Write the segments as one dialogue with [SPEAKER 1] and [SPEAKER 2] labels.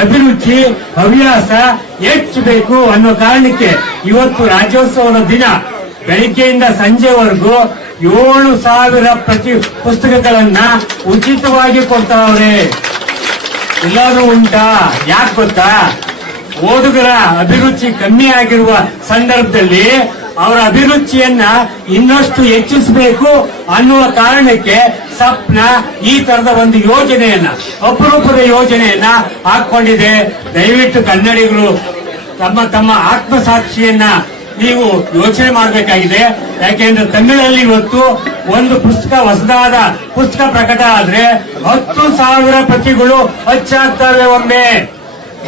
[SPEAKER 1] ಅಭಿರುಚಿ, ಹವ್ಯಾಸ ಹೆಚ್ಚು ಬೇಕು ಅನ್ನೋ ಕಾರಣಕ್ಕೆ ಇವತ್ತು ರಾಜ್ಯೋತ್ಸವದ ದಿನ. ಬೆಳಿಗ್ಗೆಯಿಂದ ಸಂಜೆವರೆಗೂ ಏಳು ಸಾವಿರ ಪ್ರತಿ ಪುಸ್ತಕಗಳನ್ನ ಉಚಿತವಾಗಿ ಕೊಡ್ತಾವ್ರೆ. ಎಲ್ಲರೂ ಉಂಟಾ? ಯಾಕೆ ಗೊತ್ತಾ? ಓದುಗರ ಅಭಿರುಚಿ ಕಮ್ಮಿ ಆಗಿರುವ ಸಂದರ್ಭದಲ್ಲಿ ಅವರ ಅಭಿರುಚಿಯನ್ನ ಇನ್ನಷ್ಟು ಹೆಚ್ಚಿಸಬೇಕು ಅನ್ನುವ ಕಾರಣಕ್ಕೆ ಸಪ್ನ ಈ ತರದ ಒಂದು ಯೋಜನೆಯನ್ನ, ಅಪರೂಪದ ಯೋಜನೆಯನ್ನ ಹಾಕೊಂಡಿದೆ ದಯವಿಟ್ಟು ಕನ್ನಡಿಗರು, ತಮ್ಮ ತಮ್ಮ ಆತ್ಮಸಾಕ್ಷಿಯನ್ನ ನೀವು ಯೋಚನೆ ಮಾಡಬೇಕಾಗಿದೆ. ಯಾಕೆಂದ್ರೆ ತಮಿಳಲ್ಲಿ ಇವತ್ತು ಒಂದು ಪುಸ್ತಕ, ಹೊಸದಾದ ಪುಸ್ತಕ ಪ್ರಕಟ ಆದ್ರೆ ಹತ್ತು ಸಾವಿರ ಪ್ರತಿಗಳು ಹಚ್ಚಾಗ್ತವೆ ಒಮ್ಮೆ.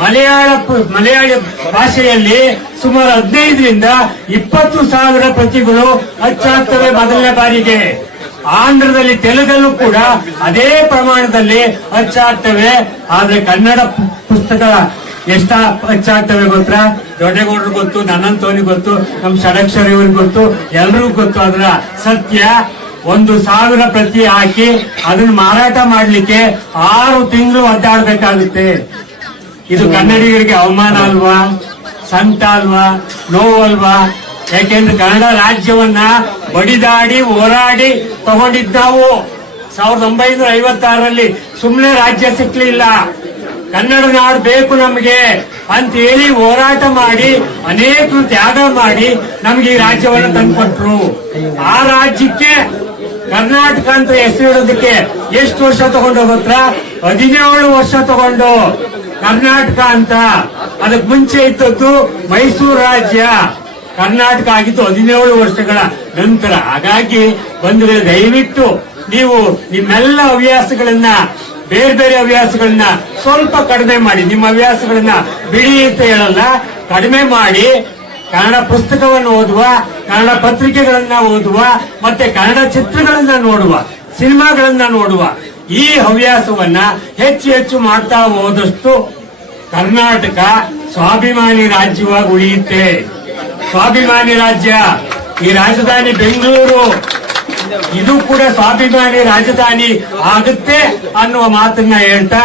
[SPEAKER 1] ಮಲಯಾಳ ಮಲಯಾಳ ಭಾಷೆಯಲ್ಲಿ ಸುಮಾರು ಹದಿನೈದರಿಂದ ಇಪ್ಪತ್ತು ಸಾವಿರ ಪ್ರತಿಗಳು ಅಚ್ಚಾಗ್ತವೆ ಮೊದಲನೇ ಬಾರಿಗೆ. ಆಂಧ್ರದಲ್ಲಿ ತೆಲುಗಲ್ಲೂ ಕೂಡ ಅದೇ ಪ್ರಮಾಣದಲ್ಲಿ ಅಚ್ಚಾಗ್ತವೆ ಆದ್ರೆ ಕನ್ನಡ ಪುಸ್ತಕ ಎಷ್ಟ ಹಚ್ಚಾಗ್ತವೆ ಗೊತ್ತಾ? ದೊಡ್ಡಗೌಡರು ಗೊತ್ತು ನನ್ನಂತವನಿಗೆ ಗೊತ್ತು ನಮ್ ಷಡಕ್ಷರ ಇವ್ರಿಗೆ ಗೊತ್ತು, ಎಲ್ರಿಗೂ ಗೊತ್ತು ಅದರ ಸತ್ಯ, ಒಂದು ಸಾವಿರ ಪ್ರತಿ ಹಾಕಿ ಅದನ್ನ ಮಾರಾಟ ಮಾಡ್ಲಿಕ್ಕೆ ಆರು ತಿಂಗಳು ಒದ್ದಾಡ್ಬೇಕಾಗುತ್ತೆ. ಇದು ಕನ್ನಡಿಗರಿಗೆ ಅವಮಾನ ಅಲ್ವಾ? ಸಂತ ಅಲ್ವಾ? ನೋವಲ್ವಾ? ಯಾಕೆಂದ್ರೆ ಕನ್ನಡ ರಾಜ್ಯವನ್ನ ಬಡಿದಾಡಿ, ಹೋರಾಡಿ ತಗೊಂಡಿದ್ದಾವು. ಸಾವಿರದ ಒಂಬೈನೂರ ಐವತ್ತಾರರಲ್ಲಿ ಸುಮ್ಮನೆ ರಾಜ್ಯ ಸಿಕ್ಲಿಲ್ಲ. ಕನ್ನಡ ನಾಡು ಬೇಕು ನಮಗೆ ಅಂತ ಹೇಳಿ ಹೋರಾಟ ಮಾಡಿ ಅನೇಕ ತ್ಯಾಗ ಮಾಡಿ ನಮ್ಗೆ ಈ ರಾಜ್ಯವನ್ನು ತಂದುಕೊಟ್ರು. ಆ ರಾಜ್ಯಕ್ಕೆ ಕರ್ನಾಟಕ ಅಂತ ಹೆಸರಿಡೋದಕ್ಕೆ ಎಷ್ಟು ವರ್ಷ ತಗೊಂಡು ಗೊತ್ತಾ ಹದಿನೇಳು ವರ್ಷ ತಗೊಂಡು. ಕರ್ನಾಟಕ ಅಂತ. ಅದಕ್ಕೆ ಮುಂಚೆ ಇದ್ದದ್ದು ಮೈಸೂರು ರಾಜ್ಯ. ಕರ್ನಾಟಕ ಆಗಿತ್ತು ಹದಿನೇಳು ವರ್ಷಗಳ ನಂತರ. ಹಾಗಾಗಿ ಬಂದ್ರೆ ದಯವಿಟ್ಟು ನೀವು ನಿಮ್ಮೆಲ್ಲ ಹವ್ಯಾಸಗಳನ್ನ, ಬೇರೆ ಬೇರೆ ಹವ್ಯಾಸಗಳನ್ನ ಸ್ವಲ್ಪ ಕಡಿಮೆ ಮಾಡಿ. ನಿಮ್ಮ ಹವ್ಯಾಸಗಳನ್ನ ಬಿಡಿ ಅಂತ ಹೇಳಲ್ಲ. ಕಡಿಮೆ ಮಾಡಿ. ಕನ್ನಡ ಪುಸ್ತಕವನ್ನು ಓದುವ, ಕನ್ನಡ ಪತ್ರಿಕೆಗಳನ್ನ ಓದುವ, ಮತ್ತೆ ಕನ್ನಡ ಚಿತ್ರಗಳನ್ನ ನೋಡುವ, ಸಿನಿಮಾಗಳನ್ನ ನೋಡುವ. ಈ ಹವ್ಯಾಸವನ್ನ ಹೆಚ್ಚು ಹೆಚ್ಚು ಮಾಡ್ತಾ ಹೋದಷ್ಟು ಕರ್ನಾಟಕ ಸ್ವಾಭಿಮಾನಿ ರಾಜ್ಯವಾಗಿ ಉಳಿಯುತ್ತೆ. ಸ್ವಾಭಿಮಾನಿ ರಾಜ್ಯ. ಈ ರಾಜಧಾನಿ ಬೆಂಗಳೂರು. ಇದು ಕೂಡ ಸ್ವಾಭಿಮಾನಿ ರಾಜಧಾನಿ ಆಗುತ್ತೆ ಅನ್ನುವ ಮಾತನ್ನ ಹೇಳ್ತಾ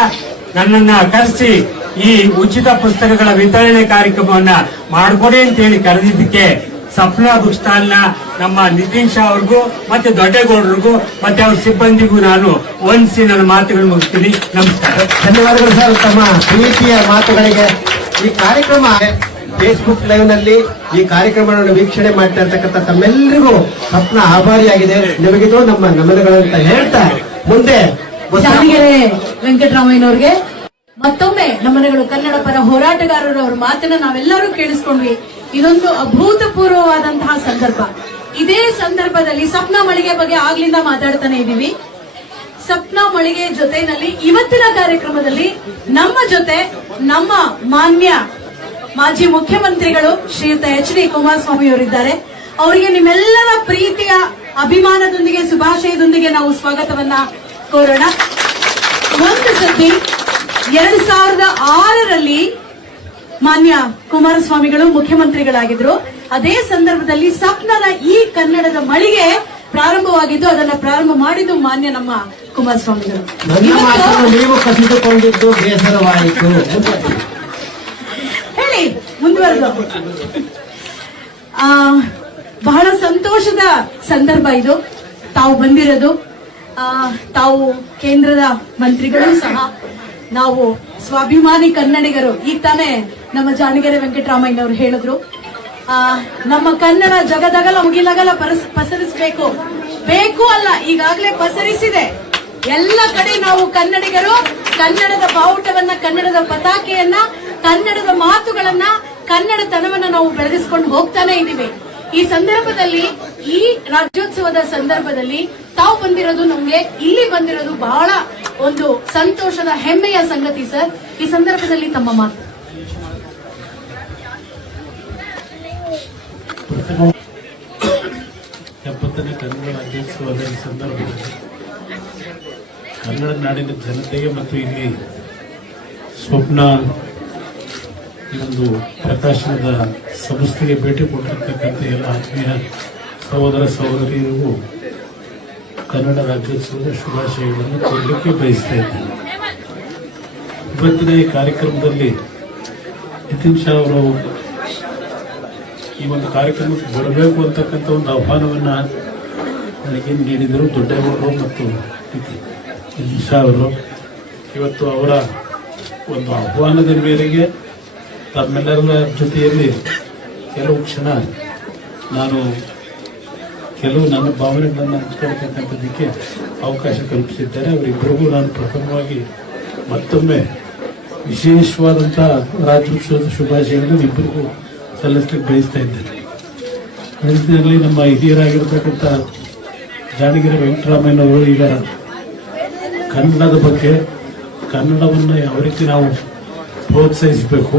[SPEAKER 1] ನನ್ನನ್ನ ಕರೆಸಿ ಈ ಉಚಿತ ಪುಸ್ತಕಗಳ ವಿತರಣೆ ಕಾರ್ಯಕ್ರಮವನ್ನ ಮಾಡಿಕೊಡಿ ಅಂತ ಹೇಳಿ ಕರೆದಿದ್ದಕ್ಕೆ ಸಪ್ನಾ ಬುಕ್ ಸ್ಟಾಲ್ನ ನಮ್ಮ ನಿತಿನ್ ಶಾ ಅವ್ರಿಗೂ ಮತ್ತೆ ದೊಡ್ಡೇಗೌಡರಿಗೂ ಮತ್ತೆ ಅವ್ರ ಸಿಬ್ಬಂದಿಗೂ ನಾನು ವಂದಿಸಿ ನನ್ನ ಮಾತುಗಳನ್ನು ಮುಗಿಸ್ತೀನಿ. ನಮಸ್ಕಾರ.
[SPEAKER 2] ಧನ್ಯವಾದಗಳು ಸರ್ ತಮ್ಮ ಪ್ರೀತಿಯ ಮಾತುಗಳಿಗೆ. ಈ ಕಾರ್ಯಕ್ರಮ ಫೇಸ್ಬುಕ್ ಲೈವ್ನಲ್ಲಿ ಈ ಕಾರ್ಯಕ್ರಮವನ್ನು ವೀಕ್ಷಣೆ ಮಾಡ್ತಾ ಇರ್ತಕ್ಕಂಥ ತಮ್ಮೆಲ್ಲರಿಗೂ ಸ್ವಪ್ನ ಆಭಾರಿಯಾಗಿದೆ. ನಿಮಗಿದು ನಮ್ಮ ನಮನಗಳು ಅಂತ ಹೇಳ್ತಾ ಮುಂದೆ
[SPEAKER 3] ವೆಂಕಟರಾಮಯ್ಯನವ್ರಿಗೆ ಮತ್ತೊಮ್ಮೆ ನಮ್ಮನೆಗಳು ಕನ್ನಡ ಪರ ಹೋರಾಟಗಾರರು ಅವರ ಮಾತನ್ನ ನಾವೆಲ್ಲರೂ ಕೇಳಿಸ್ಕೊಂಡ್ವಿ. ಇದೊಂದು ಅಭೂತಪೂರ್ವವಾದಂತಹ ಸಂದರ್ಭ. ಇದೇ ಸಂದರ್ಭದಲ್ಲಿ ಸಪ್ನ ಮಳಿಗೆ ಬಗ್ಗೆ ಆಗ್ಲಿಂದ ಮಾತಾಡ್ತಾನೆ ಇದೀವಿ ಸಪ್ನ ಮಳಿಗೆ ಜೊತೆನಲ್ಲಿ ಇವತ್ತಿನ ಕಾರ್ಯಕ್ರಮದಲ್ಲಿ ನಮ್ಮ ಜೊತೆ ನಮ್ಮ ಮಾನ್ಯ ಮಾಜಿ ಮುಖ್ಯಮಂತ್ರಿಗಳು ಶ್ರೀಯುತ ಎಚ್ ಡಿ ಕುಮಾರಸ್ವಾಮಿ ಅವರಿದ್ದಾರೆ. ಅವರಿಗೆ ನಿಮ್ಮೆಲ್ಲರ ಪ್ರೀತಿಯ ಅಭಿಮಾನದೊಂದಿಗೆ, ಶುಭಾಶಯದೊಂದಿಗೆ ನಾವು ಸ್ವಾಗತವನ್ನ ಕೋರೋಣ. ಒಂದು ಸತಿ ಎರಡ್ ಸಾವಿರದ ಆರರಲ್ಲಿ ಮಾನ್ಯ ಕುಮಾರಸ್ವಾಮಿಗಳು ಮುಖ್ಯಮಂತ್ರಿಗಳಾಗಿದ್ರು. ಅದೇ ಸಂದರ್ಭದಲ್ಲಿ ಸಪ್ನದ ಈ ಕನ್ನಡದ ಮಳಿಗೆ ಪ್ರಾರಂಭವಾಗಿದ್ದು ಅದನ್ನ ಪ್ರಾರಂಭ ಮಾಡಿದ್ದು ಮಾನ್ಯ ನಮ್ಮ ಕುಮಾರಸ್ವಾಮಿಗಳು.
[SPEAKER 2] ನೀವು ಕಸಿದುಕೊಂಡಿದ್ದು ಬೇಸರವಾಯಿತು.
[SPEAKER 3] ಹೇಳಿ ಮುಂದುವರೆದು. ಆ, ಬಹಳ ಸಂತೋಷದ ಸಂದರ್ಭ ಇದು. ತಾವು ಬಂದಿರೋದು. ಆ, ತಾವು ಕೇಂದ್ರದ ಮಂತ್ರಿಗಳು ಸಹ ನಾವು ಸ್ವಾಭಿಮಾನಿ ಕನ್ನಡಿಗರು ಈಗ ತಾನೇ ನಮ್ಮ ಜಾನಗೆರೆ ವೆಂಕಟರಾಮಯ್ಯನವರು ಹೇಳಿದ್ರು. ಆ, ನಮ್ಮ ಕನ್ನಡ ಜಗದಗಲ ಮುಗಿಲಗಲ ಪಸರಿಸಬೇಕು. ಬೇಕು ಅಲ್ಲ ಈಗಾಗಲೇ ಪಸರಿಸಿದೆ. ಎಲ್ಲ ಕಡೆ ನಾವು ಕನ್ನಡಿಗರು ಕನ್ನಡದ ಬಾವುಟವನ್ನ ಕನ್ನಡದ ಪತಾಕೆಯನ್ನ ಕನ್ನಡದ ಮಾತುಗಳನ್ನ ಕನ್ನಡತನವನ್ನ ನಾವು ಬೆಳೆದಿಸ್ಕೊಂಡು ಹೋಗ್ತಾನೆ ಇದ್ದೀವಿ ಈ ಸಂದರ್ಭದಲ್ಲಿ ಈ ರಾಜ್ಯೋತ್ಸವದ ಸಂದರ್ಭದಲ್ಲಿ ತಾವು ಬಂದಿರೋದು ನಮ್ಗೆ, ಇಲ್ಲಿ ಬಂದಿರೋದು ಬಹಳ ಒಂದು ಸಂತೋಷದ, ಹೆಮ್ಮೆಯ ಸಂಗತಿ, ಸರ್. ಈ ಸಂದರ್ಭದಲ್ಲಿ ತಮ್ಮ ಮಾತು.
[SPEAKER 4] ಎಪ್ಪತ್ತನೇ ಕನ್ನಡ ರಾಜ್ಯೋತ್ಸವದ ಈ ಸಂದರ್ಭದಲ್ಲಿ ಕನ್ನಡ ನಾಡಿನ ಜನತೆಗೆ ಮತ್ತು ಇಲ್ಲಿ ಸ್ವಪ್ನ ಒಂದು ಪ್ರಕಾಶನದ ಸಂಸ್ಥೆಗೆ ಭೇಟಿ ಕೊಟ್ಟಿರ್ತಕ್ಕಂಥ ಎಲ್ಲ ಆತ್ಮೀಯ ಸಹೋದರ ಸಹೋದರಿಯರಿಗೂ ಕನ್ನಡ ರಾಜ್ಯೋತ್ಸವದ ಶುಭಾಶಯಗಳನ್ನು ಕೊಡಲಿಕ್ಕೆ ಬಯಸ್ತಾ ಇದ್ದೇನೆ. ಇವತ್ತಿನ ಈ ಕಾರ್ಯಕ್ರಮದಲ್ಲಿ ನಿತಿನ್ ಶಾ ಅವರು ಈ ಒಂದು ಕಾರ್ಯಕ್ರಮಕ್ಕೆ ಬರಬೇಕು ಅಂತಕ್ಕಂಥ ಒಂದು ಆಹ್ವಾನವನ್ನು ನನಗೆ ನೀಡಿದರು. ದೊಡ್ಡವರು ಮತ್ತು ನಿತಿನ್ ಶಾ ಅವರು. ಇವತ್ತು ಅವರ ಒಂದು ಆಹ್ವಾನದ ಮೇರೆಗೆ ತಮ್ಮೆಲ್ಲರ ಜೊತೆಯಲ್ಲಿ ಕೆಲವು ಕ್ಷಣ ನಾನು ಕೆಲವು ನನ್ನ ಭಾವನೆಗಳನ್ನು ಹಂಚ್ಕೊಳ್ತಕ್ಕಂಥದ್ದಕ್ಕೆ ಅವಕಾಶ ಕಲ್ಪಿಸಿದ್ದಾರೆ. ಅವರಿಬ್ಬರಿಗೂ ನಾನು ಪ್ರಥಮವಾಗಿ ಮತ್ತೊಮ್ಮೆ ವಿಶೇಷವಾದಂಥ ರಾಜ್ಯೋತ್ಸವದ ಶುಭಾಶಯಗಳನ್ನು ಇಬ್ಬರಿಗೂ ಸಲ್ಲಿಸ್ಲಿಕ್ಕೆ ಬಯಸ್ತಾ ಇದ್ದೇನೆ. ಅದೇ ರೀತಿಯಲ್ಲಿ ನಮ್ಮ ಹಿರಿಯರಾಗಿರ್ತಕ್ಕಂಥ ಜಾನಗಿರಿ ವೆಂಕಟರಾಮಯ್ಯನವರು ಈಗ ಕನ್ನಡದ ಬಗ್ಗೆ, ಕನ್ನಡವನ್ನು ಯಾವ ರೀತಿ ನಾವು ಪ್ರೋತ್ಸಾಹಿಸಬೇಕು,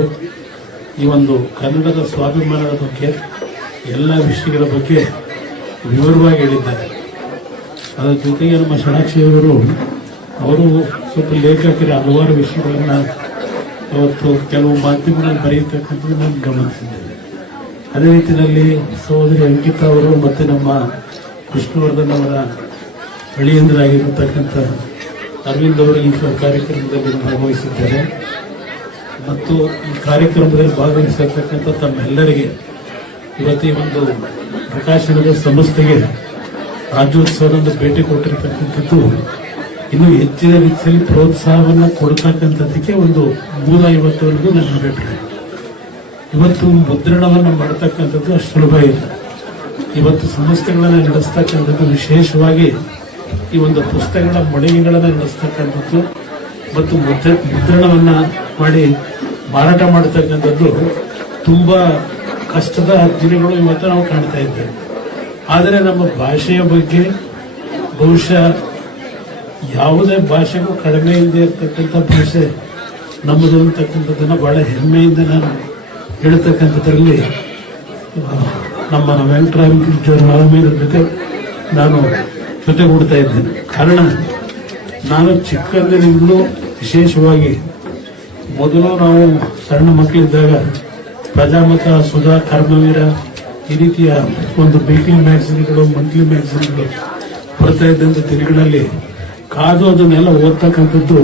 [SPEAKER 4] ಈ ಒಂದು ಕನ್ನಡದ ಸ್ವಾಭಿಮಾನದ ಬಗ್ಗೆ, ಎಲ್ಲ ವಿಷಯಗಳ ಬಗ್ಗೆ ವಿವರವಾಗಿ ಹೇಳಿದ್ದಾರೆ. ಅದರ ಜೊತೆಗೆ ನಮ್ಮ ಷಡಾಕ್ಷಿಯವರು ಅವರು ಸ್ವಲ್ಪ ಲೇಖಕರ ಹಲವಾರು ವಿಷಯಗಳನ್ನ ಅವತ್ತು ಕೆಲವು ಮಾಧ್ಯಮಗಳಲ್ಲಿ ಬರೆಯತಕ್ಕಂಥದ್ದು ನಾನು ಗಮನಿಸಿದ್ದೇನೆ. ಅದೇ ರೀತಿಯಲ್ಲಿ ಸಹೋದರಿ ಅಂಕಿತಾ ಅವರು ಮತ್ತು ನಮ್ಮ ವಿಷ್ಣುವರ್ಧನ್ ಅವರ ಅಳಿಯಂದ್ರಾಗಿರತಕ್ಕಂಥ ಅರವಿಂದ್ ಅವರು ಈ ಕಾರ್ಯಕ್ರಮದಲ್ಲಿ ಭಾಗವಹಿಸಿದ್ದಾರೆ. ಮತ್ತು ಈ ಕಾರ್ಯಕ್ರಮದಲ್ಲಿ ಭಾಗವಹಿಸಿರ್ತಕ್ಕಂಥ ತಮ್ಮೆಲ್ಲರಿಗೆ ಇವತ್ತಿ ಒಂದು ಪ್ರಕಾಶನದ ಸಂಸ್ಥೆಗೆ ರಾಜ್ಯೋತ್ಸವದಂದು ಭೇಟಿ ಕೊಟ್ಟಿರ್ತಕ್ಕಂಥದ್ದು ಇನ್ನೂ ಹೆಚ್ಚಿನ ರೀತಿಯಲ್ಲಿ ಪ್ರೋತ್ಸಾಹವನ್ನು ಕೊಡ್ತಕ್ಕಂಥದ್ದಕ್ಕೆ ಒಂದು ಮೂಲ ಇವತ್ತವರೆಗೂ ನನ್ನ ಅಭಿಪ್ರಾಯ. ಇವತ್ತು ಮುದ್ರಣವನ್ನು ಮಾಡತಕ್ಕಂಥದ್ದು ಅಷ್ಟು ಸುಲಭ ಇಲ್ಲ. ಇವತ್ತು ಸಂಸ್ಥೆಗಳನ್ನು ನಡೆಸ್ತಕ್ಕಂಥದ್ದು ವಿಶೇಷವಾಗಿ ಈ ಒಂದು ಪುಸ್ತಕಗಳ ಮಳಿಗೆಗಳನ್ನು ನಡೆಸ್ತಕ್ಕಂಥದ್ದು ಮತ್ತು ಮುದ್ರ, ಮುದ್ರಣವನ್ನು ಮಾಡಿ ಮಾರಾಟ ಮಾಡತಕ್ಕಂಥದ್ದು ತುಂಬಾ ಕಷ್ಟದ ದಿನಗಳು ಇವತ್ತು ನಾವು ಕಾಣ್ತಾ ಇದ್ದೇವೆ. ಆದರೆ ನಮ್ಮ ಭಾಷೆಯ ಬಗ್ಗೆ ಬಹುಶಃ ಯಾವುದೇ ಭಾಷೆಗೂ ಕಡಿಮೆ ಇಲ್ಲದೆ ಇರತಕ್ಕಂಥ ಭಾಷೆ ನಮ್ಮದು ಅಂತಕ್ಕಂಥದ್ದನ್ನು ಬಹಳ ಹೆಮ್ಮೆಯಿಂದ ನಾನು ಹೇಳ್ತಕ್ಕಂಥದ್ರಲ್ಲಿ ನಮ್ಮ ವೆಂಕಟರಾಮಯ್ಯ ಜೊತೆ ನಾನು ಜೊತೆಗೂಡ್ತಾ ಇದ್ದೇನೆ. ಕಾರಣ, ನಾನು ಚಿಕ್ಕಂದಿನಿಂದಲೂ ವಿಶೇಷವಾಗಿ ಮೊದಲು ನಾವು ಸಣ್ಣ ಮಕ್ಕಳಿದ್ದಾಗ ಪ್ರಜಾಮತ, ಸುಧಾ, ಕರ್ಮವೀರ, ಈ ರೀತಿಯ ಒಂದು ವೀಕ್ಲಿ ಮ್ಯಾಗಝಿನ್ಗಳು ಮಂತ್ಲಿ ಮ್ಯಾಗಝಿನ್ಗಳು ಬರ್ತಾ ಇದ್ದಂಥ ದಿನಗಳಲ್ಲಿ ಕಾದು ಅದನ್ನೆಲ್ಲ ಓದ್ತಕ್ಕಂಥದ್ದು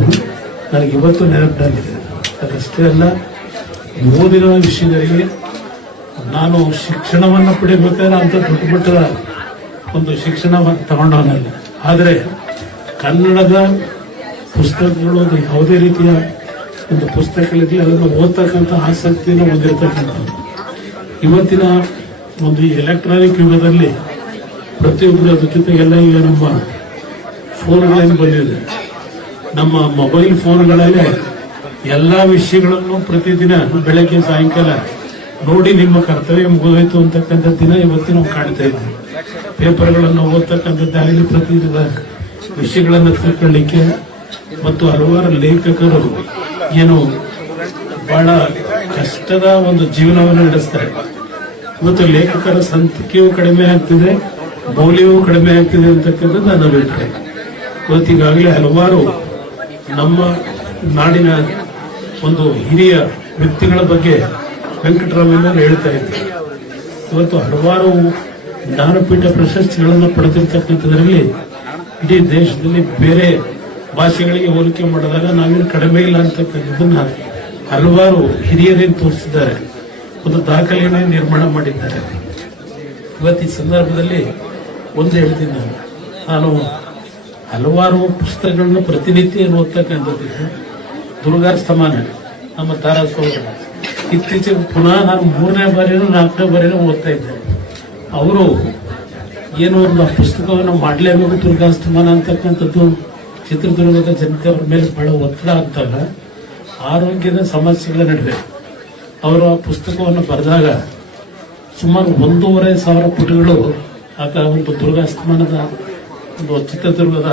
[SPEAKER 4] ನನಗೆ ಇವತ್ತು ನೆನಪಿನಲ್ಲಿದೆ ಅದಷ್ಟೇ ಅಲ್ಲ, ಓದಿರೋ ವಿಷಯದಲ್ಲಿ ನಾನು ಶಿಕ್ಷಣವನ್ನು ಪಡಿಬೇಕಾದ್ರೆ ಅಂತ ದೊಡ್ಡ ಮಟ್ಟದ ಒಂದು ಶಿಕ್ಷಣ ತಗೊಂಡವನಲ್ಲ. ಆದರೆ ಕನ್ನಡದ ಪುಸ್ತಕಗಳು ಯಾವುದೇ ರೀತಿಯ ಒಂದು ಪುಸ್ತಕಗಳಿರಲಿ ಅದನ್ನು ಓದ್ತಕ್ಕಂಥ ಆಸಕ್ತಿಯನ್ನು ಹೊಂದಿರತಕ್ಕಂಥದ್ದು ಇವತ್ತಿನ ಒಂದು ಎಲೆಕ್ಟ್ರಾನಿಕ್ ಯುಗದಲ್ಲಿ ಪ್ರತಿಯೊಬ್ಬರ ಅದ್ರ ಜೊತೆಗೆಲ್ಲ ಈಗ ನಮ್ಮ ಫೋನ್ಗಳೇನು ಬಂದಿದೆ. ನಮ್ಮ ಮೊಬೈಲ್ ಫೋನ್ಗಳಲ್ಲಿ ಎಲ್ಲ ವಿಷಯಗಳನ್ನು ಪ್ರತಿದಿನ ಬೆಳಗ್ಗೆ, ಸಾಯಂಕಾಲ ನೋಡಿ ನಿಮ್ಮ ಕರ್ತವ್ಯ ಮುಗಿದೋಯ್ತು ಅಂತಕ್ಕಂಥ ದಿನ ಇವತ್ತು ನಾವು ಕಾಣ್ತಾ ಇದ್ದೀವಿ. ಪೇಪರ್ಗಳನ್ನು ಓದ್ತಕ್ಕಂಥದ್ದಾಗಲಿ ಪ್ರತಿದಿನ ವಿಷಯಗಳನ್ನು ತಿಳ್ಕೊಳ್ಳಿಕ್ಕೆ ಮತ್ತು ಹಲವಾರು ಲೇಖಕರು ಏನು ಬಹಳ ಕಷ್ಟದ ಒಂದು ಜೀವನವನ್ನು ನಡೆಸ್ತಾರೆ. ಇವತ್ತು ಲೇಖಕರ ಸಂತಿಕೆಯೂ ಕಡಿಮೆ ಆಗ್ತಿದೆ, ಮೌಲ್ಯವೂ ಕಡಿಮೆ ಆಗ್ತಿದೆ ಅಂತಕ್ಕಂಥದ್ದು ನನ್ನ ಅಭಿಪ್ರಾಯ. ಇವತ್ತೀಗಾಗಲೇ ಹಲವಾರು ನಮ್ಮ ನಾಡಿನ ಒಂದು ಹಿರಿಯ ವ್ಯಕ್ತಿಗಳ ಬಗ್ಗೆ ವೆಂಕಟರಾಮಯ್ಯ ಹೇಳ್ತಾ ಇದ್ದಾರೆ. ಇವತ್ತು ಹಲವಾರು ಜ್ಞಾನಪೀಠ ಪ್ರಶಸ್ತಿಗಳನ್ನು ಪಡೆದಿರ್ತಕ್ಕಂಥದ್ರಲ್ಲಿ ಇಡೀ ದೇಶದಲ್ಲಿ ಬೇರೆ ಭಾಷೆಗಳಿಗೆ ಹೋಲಿಕೆ ಮಾಡಿದಾಗ ನಾವೇನು ಕಡಿಮೆ ಇಲ್ಲ ಅಂತಕ್ಕಂಥದ್ದನ್ನ ಹಲವಾರು ಹಿರಿಯರೇನು ತೋರಿಸಿದ್ದಾರೆ. ಒಂದು ದಾಖಲೆಯನ್ನೇ ನಿರ್ಮಾಣ ಮಾಡಿದ್ದಾರೆ. ಇವತ್ತು ಈ ಸಂದರ್ಭದಲ್ಲಿ ಒಂದು ಹೇಳ್ತೀನಿ ನಾನು. ನಾನು ಹಲವಾರು ಪುಸ್ತಕಗಳನ್ನು ಪ್ರತಿನಿತ್ಯ ಓದ್ತಕ್ಕಂಥದ್ದು ದುರ್ಗಾರ್ ಸ್ಥಮಾನ ನಮ್ಮ ತಾರಾ ಸೋದರ ಇತ್ತೀಚೆಗೆ ಪುನಃ ನಾನು ಮೂರನೇ ಬಾರಿನೂ ನಾಲ್ಕನೇ ಬಾರಿನೂ ಓದ್ತಾ ಇದ್ದೆ. ಅವರು ಏನೋ ಒಂದು ಪುಸ್ತಕವನ್ನು ಮಾಡಲೇಬೇಕು ದುರ್ಗಾಸ್ತಮಾನ ಅಂತಕ್ಕಂಥದ್ದು. ಚಿತ್ರದುರ್ಗದ ಜನತೆಯವರ ಮೇಲೆ ಬಹಳ ಒತ್ತಡ ಆಗ್ದಾಗ ಆರೋಗ್ಯದ ಸಮಸ್ಯೆಗಳ ನಡುವೆ ಅವರು ಆ ಪುಸ್ತಕವನ್ನು ಬರೆದಾಗ ಸುಮಾರು ಒಂದೂವರೆ ಸಾವಿರ ಪುಟಗಳು ಆಗ ಒಂದು ದುರ್ಗಾಸ್ತಮಾನದ, ಒಂದು ಚಿತ್ರದುರ್ಗದ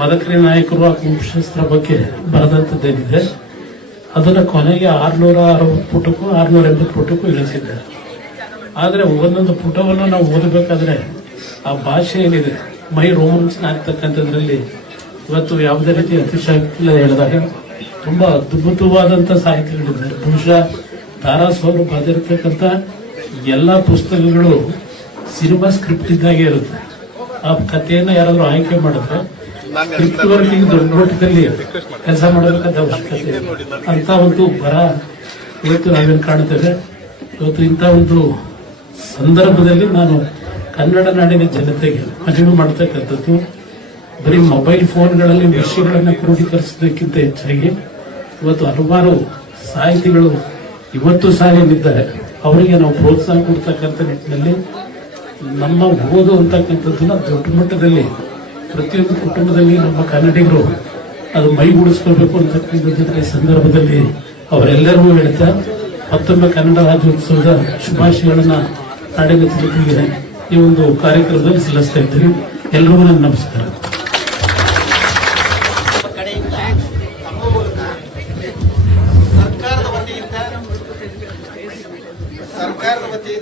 [SPEAKER 4] ಮದಕರಿ ನಾಯಕರು ಆ ಕುಂಭಶಾಸ್ತ್ರ ಬಗ್ಗೆ ಬರೆದಂಥದ್ದೇನಿದೆ ಅದನ್ನು ಕೊನೆಗೆ ಆರುನೂರ ಅರವತ್ತು ಪುಟಕ್ಕೂ ಆರುನೂರ ಎಂಬತ್ತು ಪುಟಕ್ಕೂ ಇಳಿಸಿದ್ದಾರೆ ಆದರೆ ಒಂದೊಂದು ಪುಟವನ್ನು ನಾವು ಓದಬೇಕಾದ್ರೆ ಆ ಭಾಷೆ ಏನಿದೆ, ಮೈ ರೋಮಾಂಚನ ಆಗ್ತಕ್ಕಂಥದ್ರಲ್ಲಿ ಇವತ್ತು ಯಾವುದೇ ರೀತಿ ಅತಿಶಯಕ್ತಿ ಇಲ್ಲ ಹೇಳಿದಾಗ ತುಂಬಾ ಅದ್ಭುತವಾದಂತ ಸಾಹಿತ್ಯಗಳಿದೆ. ಬಹುಶಃ ತಾರಾ ಸ್ವರೂಪ ಎಲ್ಲ ಪುಸ್ತಕಗಳು ಸಿನಿಮಾ ಸ್ಕ್ರಿಪ್ಟ್ ಇದ್ದಾಗೆ ಇರುತ್ತೆ. ಆ ಕಥೆಯನ್ನು ಯಾರಾದರೂ ಆಯ್ಕೆ ಮಾಡಿದ್ರೆ ಸ್ಕ್ರಿಪ್ಟ್ ವರ್ಕಿಂಗ್ ದೊಡ್ಡ ಮಟ್ಟದಲ್ಲಿ ಕೆಲಸ ಮಾಡಬೇಕಾದ ಅವಶ್ಯಕತೆ ಅಂತ ಒಂದು ಬರ ಇವತ್ತು ನಾವೇನು ಕಾಣ್ತೇವೆ. ಇವತ್ತು ಇಂಥ ಒಂದು ಸಂದರ್ಭದಲ್ಲಿ ನಾನು ಕನ್ನಡ ನಾಡಿನ ಜನತೆಗೆ ಮನವಿ ಮಾಡ್ತಕ್ಕಂಥದ್ದು ಬರೀ ಮೊಬೈಲ್ ಫೋನ್ಗಳಲ್ಲಿ ವಿಷಯಗಳನ್ನ ಕ್ರೋಢೀಕರಿಸೋದಕ್ಕಿಂತ ಹೆಚ್ಚಾಗಿ ಇವತ್ತು ಹಲವಾರು ಸಾಹಿತಿಗಳು ಇವತ್ತು ಸಾಲಿನಿದ್ದಾರೆ ಅವರಿಗೆ ನಾವು ಪ್ರೋತ್ಸಾಹ ಕೊಡ್ತಕ್ಕಂಥ ನಿಟ್ಟಿನಲ್ಲಿ ನಮ್ಮ ಓದು ಅಂತಕ್ಕಂಥದ್ದನ್ನ ದೊಡ್ಡ ಮಟ್ಟದಲ್ಲಿ, ಪ್ರತಿಯೊಂದು ಕುಟುಂಬದಲ್ಲಿ ನಮ್ಮ ಕನ್ನಡಿಗರು ಅದು ಮೈಗೂಡಿಸ್ಕೊಳ್ಬೇಕು ಅಂತಕ್ಕಂಥದ್ದನ್ನ ಸಂದರ್ಭದಲ್ಲಿ ಅವರೆಲ್ಲರಿಗೂ ಹೇಳ್ತಾ ಮತ್ತೊಮ್ಮೆ ಕನ್ನಡ ರಾಜ್ಯೋತ್ಸವದ ಶುಭಾಶಯಗಳನ್ನ ನಾಡಿನ ತಿಳಿದಿದೆ ಈ ಒಂದು ಕಾರ್ಯಕ್ರಮದಲ್ಲಿ ಸಲ್ಲಿಸ್ತಾ ಇದ್ದೀವಿ ಎಲ್ರಿಗೂ ನನ್ನ ನಮಸ್ಕಾರ.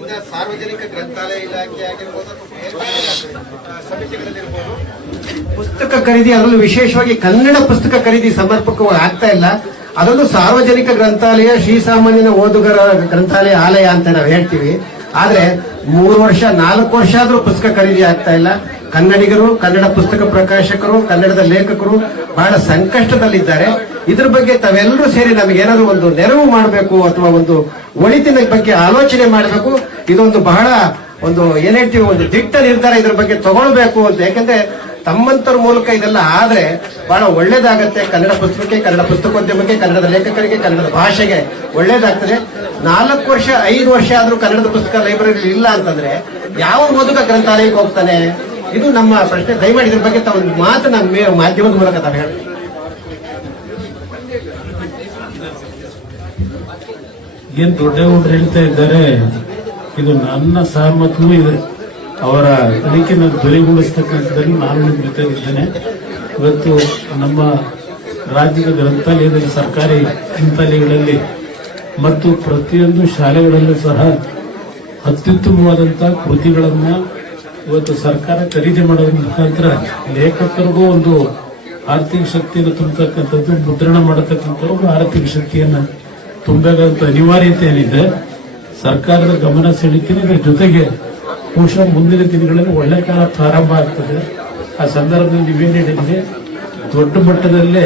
[SPEAKER 2] ಸರ್ಕಾರದ ಸಾರ್ವಜನಿಕ ಗ್ರಂಥಾಲಯ ಇಲಾಖೆ ಆಗಿರ್ಬೋದು ಸಮಿತಿಗಳಲ್ಲಿರ್ಬೋದು. ಪುಸ್ತಕ ಖರೀದಿ ಅದರಲ್ಲೂ ವಿಶೇಷವಾಗಿ ಕನ್ನಡ ಪುಸ್ತಕ ಖರೀದಿ ಸಮರ್ಪಕವಾಗಿ ಆಗ್ತಾ ಇಲ್ಲ. ಅದೊಂದು ಸಾರ್ವಜನಿಕ ಗ್ರಂಥಾಲಯ ಶ್ರೀಸಾಮಾನ್ಯನ ಓದುಗರ ಗ್ರಂಥಾಲಯ ಆಲಯ ಅಂತ ನಾವು ಹೇಳ್ತೀವಿ. ಆದ್ರೆ ಮೂರು ವರ್ಷ, ನಾಲ್ಕು ವರ್ಷ ಆದ್ರೂ ಪುಸ್ತಕ ಖರೀದಿ ಆಗ್ತಾ ಇಲ್ಲ. ಕನ್ನಡಿಗರು, ಕನ್ನಡ ಪುಸ್ತಕ ಪ್ರಕಾಶಕರು, ಕನ್ನಡದ ಲೇಖಕರು ಬಹಳ ಸಂಕಷ್ಟದಲ್ಲಿದ್ದಾರೆ. ಇದ್ರ ಬಗ್ಗೆ ತಾವೆಲ್ಲರೂ ಸೇರಿ ನಮಗೆ ಏನಾದ್ರು ಒಂದು ನೆರವು ಮಾಡಬೇಕು ಅಥವಾ ಒಂದು ಒಳಿತಿನ ಬಗ್ಗೆ ಆಲೋಚನೆ ಮಾಡಬೇಕು. ಇದೊಂದು ಬಹಳ ಒಂದು, ಏನ್ ಹೇಳ್ತೀವಿ, ಒಂದು ದಿಟ್ಟ ನಿರ್ಧಾರ ಇದ್ರ ಬಗ್ಗೆ ತಗೊಳ್ಬೇಕು ಅಂತ. ಯಾಕಂದ್ರೆ ತಮ್ಮಂತರ ಮೂಲಕ ಇದೆಲ್ಲ ಆದ್ರೆ ಬಹಳ ಒಳ್ಳೇದಾಗತ್ತೆ ಕನ್ನಡ ಪುಸ್ತಕಕ್ಕೆ, ಕನ್ನಡ ಪುಸ್ತಕೋದ್ಯಮಕ್ಕೆ, ಕನ್ನಡದ ಲೇಖಕರಿಗೆ, ಕನ್ನಡದ ಭಾಷೆಗೆ ಒಳ್ಳೇದಾಗ್ತದೆ. ನಾಲ್ಕು ವರ್ಷ, ಐದು ವರ್ಷ ಆದ್ರೂ ಕನ್ನಡದ ಪುಸ್ತಕ ಲೈಬ್ರರಿ ಇಲ್ಲ ಅಂತಂದ್ರೆ ಯಾವ ಓದುಗ ಗ್ರಂಥಾಲಯಕ್ಕೆ ಹೋಗ್ತಾನೆ? ಇದು ನಮ್ಮ ಪ್ರಶ್ನೆ. ದಯಮಾಡಿ ಇದ್ರ ಬಗ್ಗೆ ತಾವು ಒಂದು ಮಾತು ನಾನು ಮಾಧ್ಯಮದ ಮೂಲಕ ತಾವು ಹೇಳಿ
[SPEAKER 4] ಏನ್ ದೊಡ್ಡವರು ಹೇಳ್ತಾ ಇದ್ದಾರೆ, ಇದು ನನ್ನ ಸಹಮತವೂ ಇದೆ. ಅವರ ಅದಕ್ಕೆ ನಾನು ಬೆಲೆಗೊಳಿಸ್ತಕ್ಕಂಥದ್ದನ್ನು ನಾನು ನಿಮ್ಮ ಜೊತೆಗಿದ್ದೇನೆ ಇವತ್ತು ನಮ್ಮ ರಾಜ್ಯದ ಗ್ರಂಥಾಲಯದಲ್ಲಿ, ಸರ್ಕಾರಿ ಗ್ರಂಥಾಲಯಗಳಲ್ಲಿ ಮತ್ತು ಪ್ರತಿಯೊಂದು ಶಾಲೆಗಳಲ್ಲೂ ಸಹ ಅತ್ಯುತ್ತಮವಾದಂತಹ ಕೃತಿಗಳನ್ನು ಇವತ್ತು ಸರ್ಕಾರ ಖರೀದಿ ಮಾಡೋದ್ರ ಮುಖಾಂತರ ಲೇಖಕರಿಗೂ ಒಂದು ಆರ್ಥಿಕ ಶಕ್ತಿಯನ್ನು ತುಂಬತಕ್ಕಂಥದ್ದು, ಮುದ್ರಣ ಮಾಡತಕ್ಕಂಥವ್ರಿಗೂ ಆರ್ಥಿಕ ಶಕ್ತಿಯನ್ನ ತುಂಬಬೇಕಾದಂತ ಅನಿವಾರ್ಯತೆ ಏನಿದೆ ಸರ್ಕಾರದ ಗಮನ ಸೆಳೀತೀನಿ ಇದರ ಜೊತೆಗೆ ಬಹುಶಃ ಮುಂದಿನ ದಿನಗಳಲ್ಲಿ ಒಳ್ಳೆ ಕಾಲ ಪ್ರಾರಂಭ ಆಗ್ತದೆ. ಆ ಸಂದರ್ಭದಲ್ಲಿ ನೀವೇನು ಹೇಳಿದ್ರೆ? ದೊಡ್ಡ ಮಟ್ಟದಲ್ಲೇ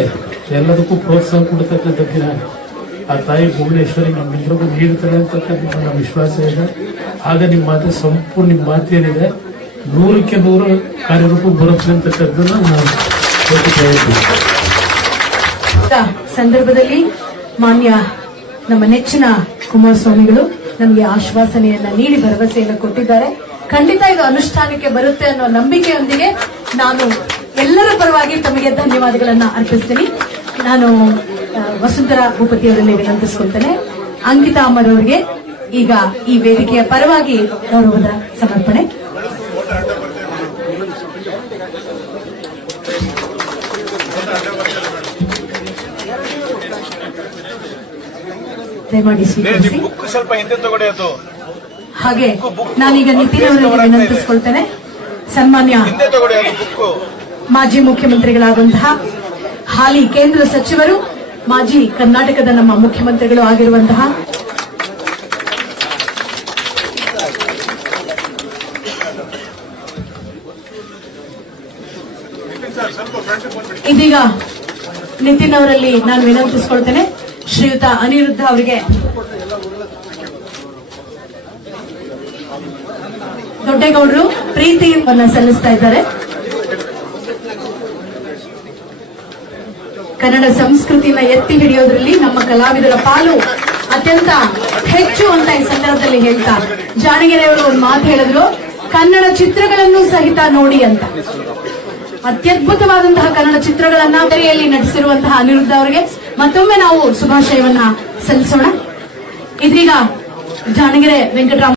[SPEAKER 4] ಎಲ್ಲದಕ್ಕೂ ಪ್ರೋತ್ಸಾಹ ಕೊಡ್ತಕ್ಕಂಥ ದಿನ ಆ ತಾಯಿ ಭುವನೇಶ್ವರಿ ನಮ್ಮೆಲ್ಲರಿಗೂ ನೀಡುತ್ತಾಳೆ ಅಂತಕ್ಕಂಥ ನನ್ನ ವಿಶ್ವಾಸ ಇದೆ. ಆಗ ನಿಮ್ಮ ಮಾತು ಸಂಪೂರ್ಣ ನಿಮ್ಮ ಮಾತೇನಿದೆ ನೂರಕ್ಕೆ ನೂರು ಕಾರ್ಯರೂಪಕ್ಕೆ ಬರುತ್ತೆ ಅಂತಕ್ಕಂಥದ್ದನ್ನ ನಾನು
[SPEAKER 3] ಸಂದರ್ಭದಲ್ಲಿ ಮಾನ್ಯ ನಮ್ಮ ನೆಚ್ಚಿನ ಕುಮಾರಸ್ವಾಮಿಗಳು ನಮಗೆ ಆಶ್ವಾಸನೆಯನ್ನ ನೀಡಿ ಭರವಸೆಯನ್ನು ಕೊಟ್ಟಿದ್ದಾರೆ. ಖಂಡಿತ ಇದು ಅನುಷ್ಠಾನಕ್ಕೆ ಬರುತ್ತೆ ಅನ್ನೋ ನಂಬಿಕೆಯೊಂದಿಗೆ ನಾನು ಎಲ್ಲರ ಪರವಾಗಿ ತಮಗೆ ಧನ್ಯವಾದಗಳನ್ನ ಅರ್ಪಿಸ್ತೀನಿ. ನಾನು ವಸುಂಧರಾ ಭೂಪತಿಯವರಲ್ಲಿ ವಿನಂತಿಸ್ಕೊಳ್ತೇನೆ. ಅಂಕಿತಾ ಅಮ್ಮರವರಿಗೆ ಈಗ ಈ ವೇದಿಕೆಯ ಪರವಾಗಿ ಗೌರವದ ಸಮರ್ಪಣೆ. ದಯಮಾಡಿ ಸ್ವೀಕರಿಸಿ.
[SPEAKER 5] ಸ್ವಲ್ಪ ಹಿಂದೆ ತಗೊಳ್ಳಿ ಅದು.
[SPEAKER 3] ಹಾಗೆ ನಾನೀಗ ನಿತಿನ್ ಅವರಿಗೆ ವಿನಂತಿಸಿಕೊಳ್ತೇನೆ ಸನ್ಮಾನ್ಯ ಮಾಜಿ ಮುಖ್ಯಮಂತ್ರಿಗಳಾದಂತಹ ಹಾಲಿ ಕೇಂದ್ರ ಸಚಿವರು ಮಾಜಿ ಕರ್ನಾಟಕದ ನಮ್ಮ ಮುಖ್ಯಮಂತ್ರಿಗಳು ಆಗಿರುವಂತಹ ಇದೀಗ ನಿತಿನ್ ಅವರಲ್ಲಿ ನಾನು ವಿನಂತಿಸಿಕೊಳ್ತೇನೆ. ಶ್ರೀಯುತ ಅನಿರುದ್ಧ ಅವರಿಗೆ ದೊಡ್ಡೇಗೌಡರು ಪ್ರೀತಿಯನ್ನ ಸಲ್ಲಿಸ್ತಾ ಇದ್ದಾರೆ. ಕನ್ನಡ ಸಂಸ್ಕೃತಿನ ಎತ್ತಿ ಹಿಡಿಯೋದ್ರಲ್ಲಿ ನಮ್ಮ ಕಲಾವಿದರ ಪಾಲು ಅತ್ಯಂತ ಹೆಚ್ಚು ಅಂತ ಈ ಸಂದರ್ಭದಲ್ಲಿ ಹೇಳ್ತಾ ಜಾಣಗೆರೆ ಅವರು ಒಂದು ಮಾತು ಹೇಳಿದ್ರು, ಕನ್ನಡ ಚಿತ್ರಗಳನ್ನು ಸಹಿತ ನೋಡಿ ಅಂತ. ಅತ್ಯದ್ಭುತವಾದಂತಹ ಕನ್ನಡ ಚಿತ್ರಗಳನ್ನ ತೆರೆಯಲ್ಲಿ ನಟಿಸಿರುವಂತಹ ಅನಿರುದ್ಧ ಅವರಿಗೆ ಮತ್ತೊಮ್ಮೆ ನಾವು ಶುಭಾಶಯವನ್ನ ಸಲ್ಲಿಸೋಣ. ಇದೀಗ ಜಾಣಗೆರೆ ವೆಂಕಟರಾಮ